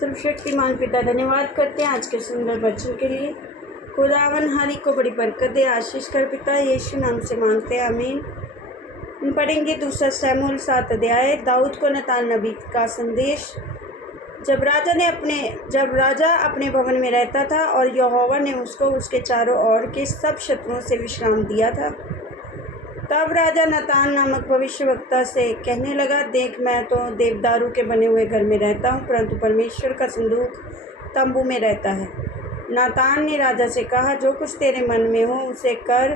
सर्वशक्तिमान पिता धन्यवाद करते हैं आज के सुंदर बच्चों के लिए। खुदावन हरी को बड़ी बरकत दे, आशीष कर पिता, यीशु नाम से मांगते हैं, आमीन। पढ़ेंगे दूसरा शमूएल 7 अध्याय। दाऊद को नतान नबी का संदेश। जब राजा अपने भवन में रहता था और यहोवा ने उसको उसके चारों ओर के सब शत्रुओं से विश्राम दिया था, तब राजा नतान नामक भविष्यवक्ता से कहने लगा, देख, मैं तो देवदारू के बने हुए घर में रहता हूँ, परंतु परमेश्वर का संदूक तंबू में रहता है। नातान ने राजा से कहा, जो कुछ तेरे मन में हो उसे कर,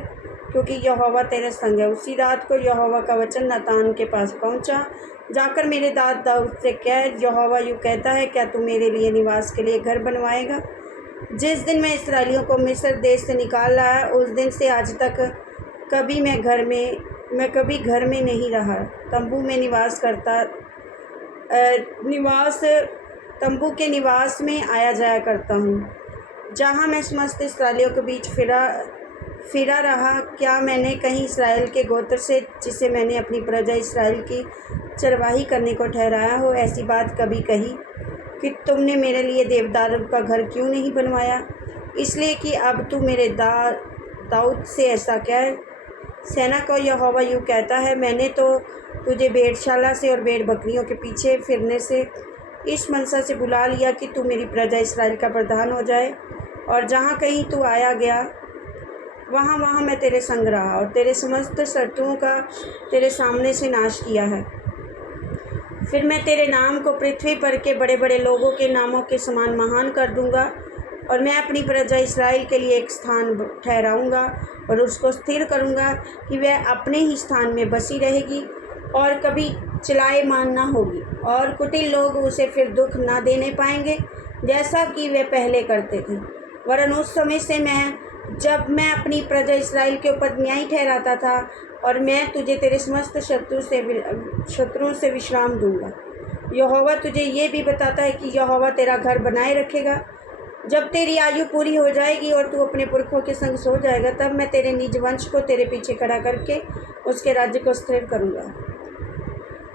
क्योंकि यहोवा तेरे संग है। उसी रात को यहोवा का वचन नातान के पास पहुँचा, जाकर मेरे दाऊद से कह, यहोवा यूँ कहता है, क्या तू मेरे लिए निवास के लिए घर बनवाएगा? जिस दिन मैं इस्राएलियों को मिस्र देश से निकाल लाया, उस दिन से आज तक कभी मैं कभी घर में नहीं रहा, तंबू के निवास में आया जाया करता हूँ, जहाँ मैं समस्त इस्राएलियों के बीच फिरा रहा। क्या मैंने कहीं इस्राएल के गोत्र से, जिसे मैंने अपनी प्रजा इस्राएल की चरवाही करने को ठहराया हो, ऐसी बात कभी कही कि तुमने मेरे लिए देवदारू का घर क्यों नहीं बनवाया? इसलिए कि अब तू मेरे दाऊद से ऐसा कह, सेना को यहोवा यूँ कहता है, मैंने तो तुझे भेड़शाला से और भेड़ बकरियों के पीछे फिरने से इस मनसा से बुला लिया कि तू मेरी प्रजा इस्राएल का प्रधान हो जाए, और जहाँ कहीं तू आया गया वहाँ मैं तेरे संग रहा और तेरे समस्त शत्रुओं का तेरे सामने से नाश किया है। फिर मैं तेरे नाम को पृथ्वी पर के बड़े बड़े लोगों के नामों के समान महान कर दूँगा, और मैं अपनी प्रजा इस्राएल के लिए एक स्थान ठहराऊँगा और उसको स्थिर करूँगा कि वह अपने ही स्थान में बसी रहेगी और कभी चलायमान ना होगी, और कुटिल लोग उसे फिर दुख ना देने पाएंगे, जैसा कि वे पहले करते थे। वरन उस समय से जब मैं अपनी प्रजा इस्राएल के ऊपर न्याय ठहराता था, और मैं तुझे तेरे समस्त शत्रुओं से विश्राम दूँगा। यहोवा तुझे ये भी बताता है कि यहोवा तेरा घर बनाए रखेगा। जब तेरी आयु पूरी हो जाएगी और तू अपने पुरखों के संग सो जाएगा, तब मैं तेरे निज वंश को तेरे पीछे खड़ा करके उसके राज्य को स्थिर करूँगा।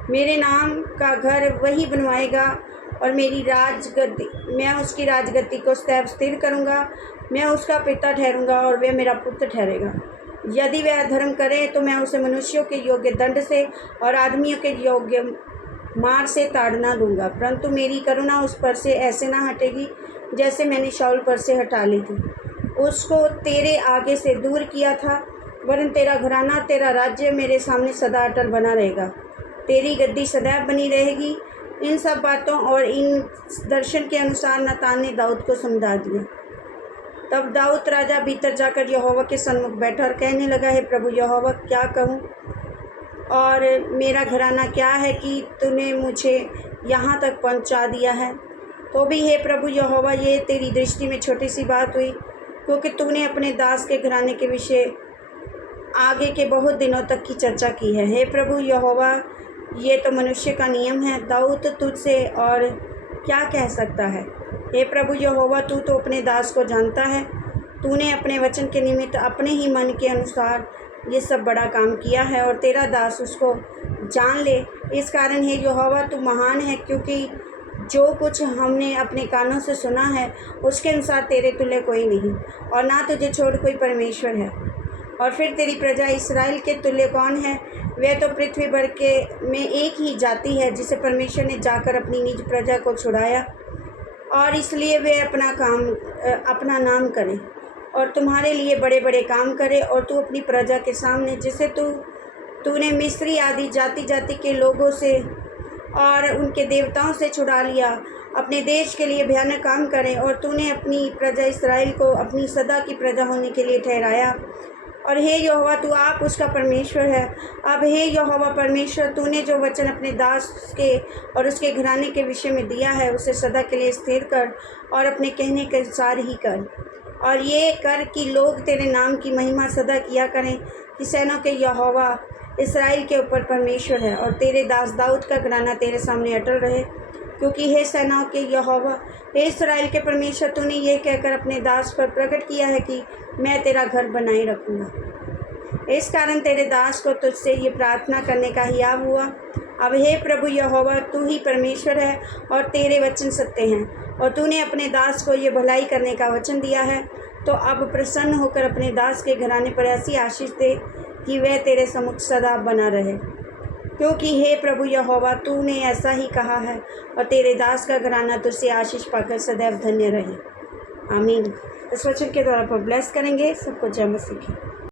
मेरे नाम का घर वही बनवाएगा और मैं उसकी राजगद्दी को सदैव स्थिर करूँगा। मैं उसका पिता ठहरूँगा और वह मेरा पुत्र ठहरेगा। यदि वह अधर्म करे तो मैं उसे मनुष्यों के योग्य दंड से और आदमियों के योग्य मार से ताड़ना दूँगा, परंतु मेरी करुणा उस पर से ऐसे ना हटेगी जैसे मैंने शाऊल पर से हटा ली थी। उसको तेरे आगे से दूर किया था, वरन तेरा घराना, तेरा राज्य मेरे सामने सदा अटल बना रहेगा। तेरी गद्दी सदैव बनी रहेगी। इन सब बातों और इन दर्शन के अनुसार नातान ने दाऊद को समझा दिया। तब दाऊद राजा भीतर जाकर यहोवा के सन्मुख बैठा और कहने लगा, हे प्रभु यहोवा, क्या कहूँ और मेरा घराना क्या है कि तूने मुझे यहाँ तक पहुँचा दिया है? तो भी हे प्रभु यहोवा, ये तेरी दृष्टि में छोटी सी बात हुई, क्योंकि तूने अपने दास के घराने के विषय आगे के बहुत दिनों तक की चर्चा की है। हे प्रभु यहोवा, ये तो मनुष्य का नियम है, दाऊद तुझसे और क्या कह सकता है? हे प्रभु यहोवा, तू तो अपने दास को जानता है। तूने अपने वचन के निमित्त अपने ही मन के अनुसार ये सब बड़ा काम किया है, और तेरा दास उसको जान ले। इस कारण हे यहोवा, तू महान है, क्योंकि जो कुछ हमने अपने कानों से सुना है उसके अनुसार तेरे तुल्य कोई नहीं, और ना तुझे छोड़ कोई परमेश्वर है। और फिर तेरी प्रजा इस्राएल के तुल्य कौन है? वह तो पृथ्वी भर में एक ही जाति है, जिसे परमेश्वर ने जाकर अपनी निज प्रजा को छुड़ाया, और इसलिए वे अपना नाम करें और तुम्हारे लिए बड़े बड़े काम करे। और तू अपनी प्रजा के सामने, जिसे तूने मिस्री आदि जाति जाति के लोगों से और उनके देवताओं से छुड़ा लिया, अपने देश के लिए भयानक काम करे। और तूने अपनी प्रजा इस्राएल को अपनी सदा की प्रजा होने के लिए ठहराया। और हे यहोवा, तू आप उसका परमेश्वर है। अब हे यहोवा परमेश्वर, तूने जो वचन अपने दास के और उसके घराने के विषय में दिया है, उसे सदा के लिए स्थिर कर और अपने कहने के अनुसार ही कर। और ये कर कि लोग तेरे नाम की महिमा सदा किया करें कि सेनाओं के यहोवा इस्राएल के ऊपर परमेश्वर है, और तेरे दास दाऊद का घराना तेरे सामने अटल रहे। क्योंकि हे सेनाओं के यहोवा, हे इस्राएल के परमेश्वर, तूने ये कहकर अपने दास पर प्रकट किया है कि मैं तेरा घर बनाए रखूँगा। इस कारण तेरे दास को तुझसे ये प्रार्थना करने का हियाव हुआ अब हे प्रभु यहोवा, तू ही परमेश्वर है और तेरे वचन सत्य हैं, और तूने अपने दास को ये भलाई करने का वचन दिया है। तो अब प्रसन्न होकर अपने दास के घराने पर ऐसी आशीष दे कि वह तेरे सम्मुख सदा बना रहे, क्योंकि हे प्रभु यहोवा, तूने ऐसा ही कहा है, और तेरे दास का घराना तुझसे आशीष पाकर सदैव धन्य रहे। आमीन। इस वचन के द्वारा पर ब्लेस करेंगे सबको। जय मसीह की।